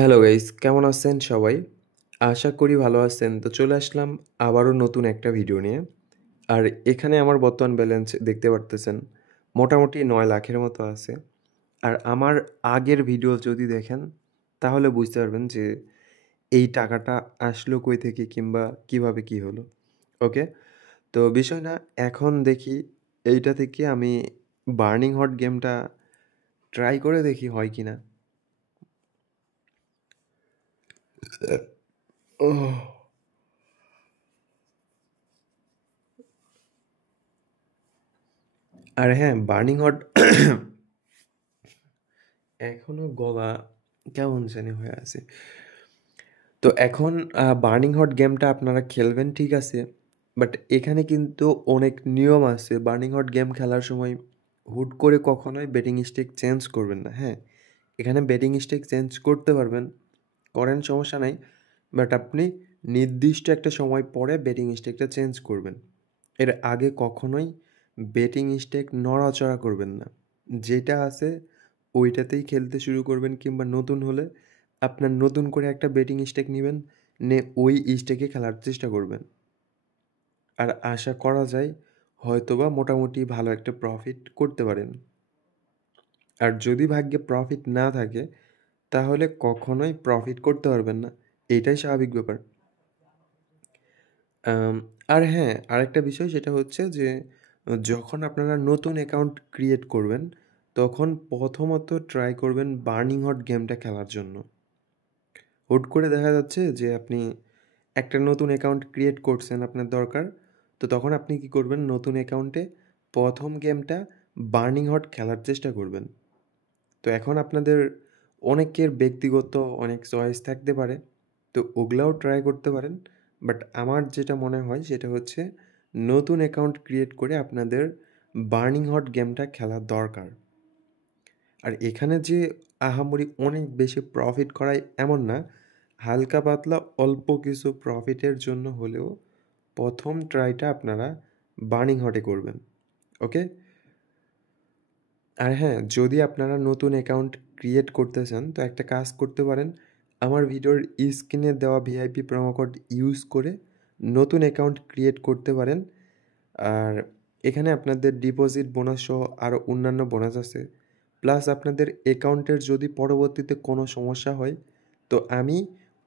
Hello guys, কেমন আছেন সবাই? আশা করি ভালো আছেন। তো চলে আসলাম আবারও নতুন একটা ভিডিও নিয়ে। আর এখানে আমার বর্তমান ব্যালেন্স দেখতে পারতেছেন মোটামুটি ৯ লাখের মতো আছে। আর আমার আগের ভিডিও যদি দেখেন তাহলে বুঝতে পারবেন যে এই টাকাটা আসলো কই থেকে কিংবা কিভাবে কি হলো। ওকে? তো বিষয় না, এখন দেখি এইটা থেকে আমি বার্নিং হট গেমটা ট্রাই করে দেখি হয় কিনা। ওহ! আর হ্যাঁ, বার্নিং হট এখনো গলা কেমন জানি হয়ে আছে। তো এখন বার্নিং হট গেমটা আপনারা খেলবেন ঠিক আছে। বাট এখানে কিন্তু অনেক নিয়ম আছে। বার্নিং হট গেম খেলার সময় হুট করে কখনোই বেটিং স্টেক চেঞ্জ করবেন না, হ্যাঁ? এখানে বেটিং স্টেক চেঞ্জ করতে পারবেন, করেন সমস্যা নাই। বাট আপনি নির্দিষ্ট একটা সময় পরে বেটিং স্টেকটা চেঞ্জ করবেন। এর আগে কখনোই বেটিং স্টেক নড়াচড়া করবেন না। যেটা আছে ওইটাতেই খেলতে শুরু করবেন, কিংবা নতুন হলে আপনার নতুন করে একটা বেটিং স্টেক নিবেন, নিয়ে ওই স্টেকে খেলার চেষ্টা করবেন। আর আশা করা যায় হয়তোবা মোটামুটি ভালো একটা প্রফিট করতে পারেন। আর যদি ভাগ্যে প্রফিট না থাকে তাহলে কখনোই প্রফিট করতে পারবেন না। এইটাই স্বাভাবিক ব্যাপার। আম আর হ্যাঁ, আরেকটা বিষয় সেটা হচ্ছে যে যখন আপনারা নতুন অ্যাকাউন্ট ক্রিয়েট করবেন, তখন প্রথমত ট্রাই করবেন বার্নিং হট গেমটা খেলার জন্য। হুট করে দেখা যাচ্ছে যে আপনি একটা নতুন অ্যাকাউন্ট ক্রিয়েট করছেন, আপনার দরকার। তো তখন আপনি কি করবেন, নতুন অ্যাকাউন্টে ১ম গেমটা বার্নিং হট খেলার চেষ্টা করবেন। তো এখন আপনাদের অনেকের ব্যক্তিগত অনেক চয়েস থাকতে পারে। তো ওগুলাও ট্রাই করতে পারেন। বাট আমার যেটা মনে হয় সেটা হচ্ছে নতুন অ্যাকাউন্ট ক্রিয়েট করে আপনাদের বার্নিং হট গেমটা খেলা দরকার। আর এখানে যে আহামরি অনেক বেশি প্রফিট করায় এমন না। হালকা পাতলা অল্প কিছু প্রফিটের জন্য হলেও ১ম ট্রাইটা আপনারা বার্নিং হটে করবেন। ওকে? আর হ্যাঁ, যদি আপনারা নতুন অ্যাকাউন্ট ক্রিয়েট করতে চান তো একটা কাজ করতে পারেন। আমার ভিডিওর স্ক্রিনে দেওয়া ভিআইপি প্রোমো কোড ইউজ করে নতুন অ্যাকাউন্ট ক্রিয়েট করতে পারেন। আর এখানে আপনাদের ডিপোজিট বোনাস সহ আরও অন্যান্য বোনাস আছে। প্লাস আপনাদের অ্যাকাউন্টের যদি পরবর্তীতে কোনো সমস্যা হয় তো আমি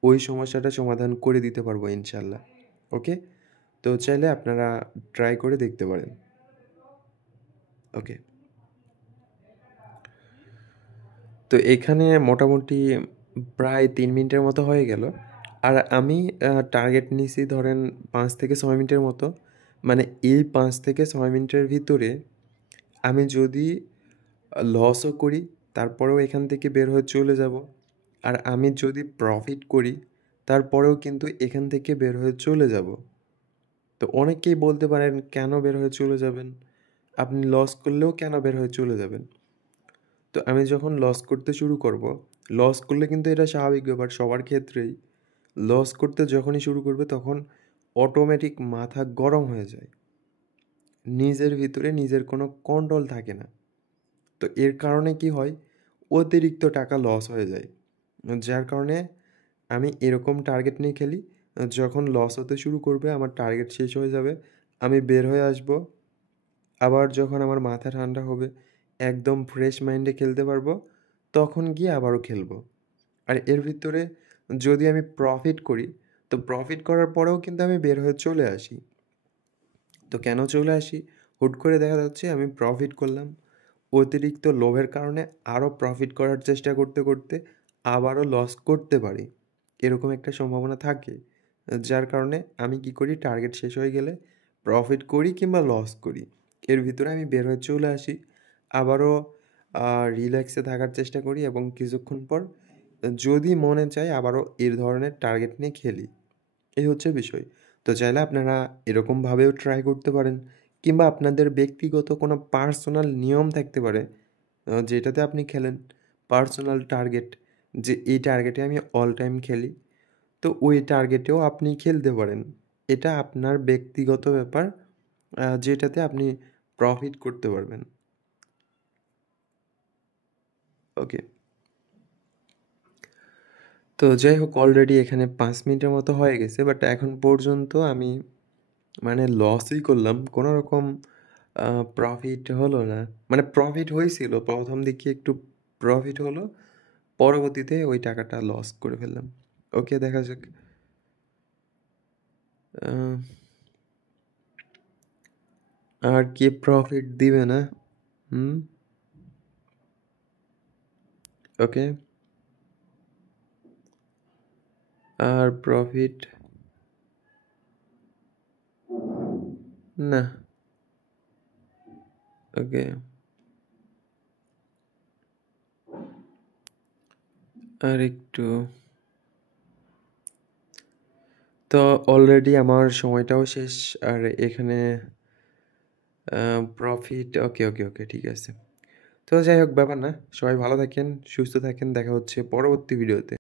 ওই সমস্যাটা সমাধান করে দিতে পারবো ইনশাল্লাহ। ওকে? তো চাইলে আপনারা ট্রাই করে দেখতে পারেন। ওকে। তো এখানে মোটামুটি প্রায় ৩ মিনিটের মতো হয়ে গেল। আর আমি টার্গেট নিছি ধরেন ৫ থেকে ৬ মিনিটের মতো। মানে এই ৫ থেকে ৬ মিনিটের ভিতরে আমি যদি লসও করি তারপরেও এখান থেকে বের হয়ে চলে যাব। আর আমি যদি প্রফিট করি তারপরেও কিন্তু এখান থেকে বের হয়ে চলে যাব। তো অনেকেই বলতে পারেন, কেন বের হয়ে চলে যাবেন? আপনি লস করলেও কেন বের হয়ে চলে যাবেন? তো আমি যখন লস করতে শুরু করব, লস করলে কিন্তু এটা স্বাভাবিক ব্যাপার সবার ক্ষেত্রেই। লস করতে যখনই শুরু করবে তখন অটোমেটিক মাথা গরম হয়ে যায়। নিজের ভিতরে নিজের কোনো কন্ট্রোল থাকে না। তো এর কারণে কি হয়? অতিরিক্ত টাকা লস হয়ে যায়। যার কারণে আমি এরকম টার্গেট নিয়ে খেলি। যখন লস হতে শুরু করবে, আমার টার্গেট শেষ হয়ে যাবে, আমি বের হয়ে আসবো। আবার যখন আমার মাথা ঠান্ডা হবে, একদম ফ্রেশ মাইন্ডে খেলতে পারবো, তখন গিয়ে আবারও খেলবো। আর এর ভিতরে যদি আমি প্রফিট করি, তো প্রফিট করার পরেও কিন্তু আমি বের হয়ে চলে আসি। তো কেন চলে আসি? হুট করে দেখা যাচ্ছে আমি প্রফিট করলাম। অতিরিক্ত লোভের কারণে আরও প্রফিট করার চেষ্টা করতে, করতে আবারও লস করতে পারি। এরকম একটা সম্ভাবনা থাকে। যার কারণে আমি কি করি? টার্গেট শেষ হয়ে গেলে প্রফিট করি কিংবা লস করি। এর ভিতরে আমি বের হয়ে চলে আসি। আবারও রিল্যাক্সে থাকার চেষ্টা করি এবং কিছুক্ষণ পর যদি মনে চায় আবারও এর ধরনের টার্গেট নিয়ে খেলি। এই হচ্ছে বিষয়। তো চাইলে আপনারা এরকমভাবেও ট্রাই করতে পারেন, কিংবা আপনাদের ব্যক্তিগত কোনো পার্সোনাল নিয়ম থাকতে পারে যেটাতে আপনি খেলেন। পার্সোনাল টার্গেট, যে এই টার্গেটে আমি অল টাইম খেলি। তো ওই টার্গেটেও আপনি খেলতে পারেন। এটা আপনার ব্যক্তিগত ব্যাপার, যেটাতে আপনি প্রফিট করতে পারবেন। ওকে। তো যাই হোক অলরেডি এখানে 5 মিনিটের মতো হয়ে গেছে। বাট এখন পর্যন্ত আমি মানে লসই করলাম। কোনো রকম আ প্রফিট হলো না। মানে প্রফিট হয়েছিল। ১ম দিকে একটু প্রফিট হলো। পরবর্তীতে ওই টাকাটা লস করে ফেললাম। ওকে দেখা যাক। আ আর কে প্রফিট দিবে না? হুম? ওকে। আর প্রফিট না। ওকে। আরেকটু তো অলরেডি আমার সময়টাও শেষ। আর এখানে আ প্রফিট ওকে, ঠিক আছে। তো যাই হোক ব্যাপার না। সবাই ভালো থাকেন, সুস্থ থাকেন। দেখা হচ্ছে পরবর্তী ভিডিওতে।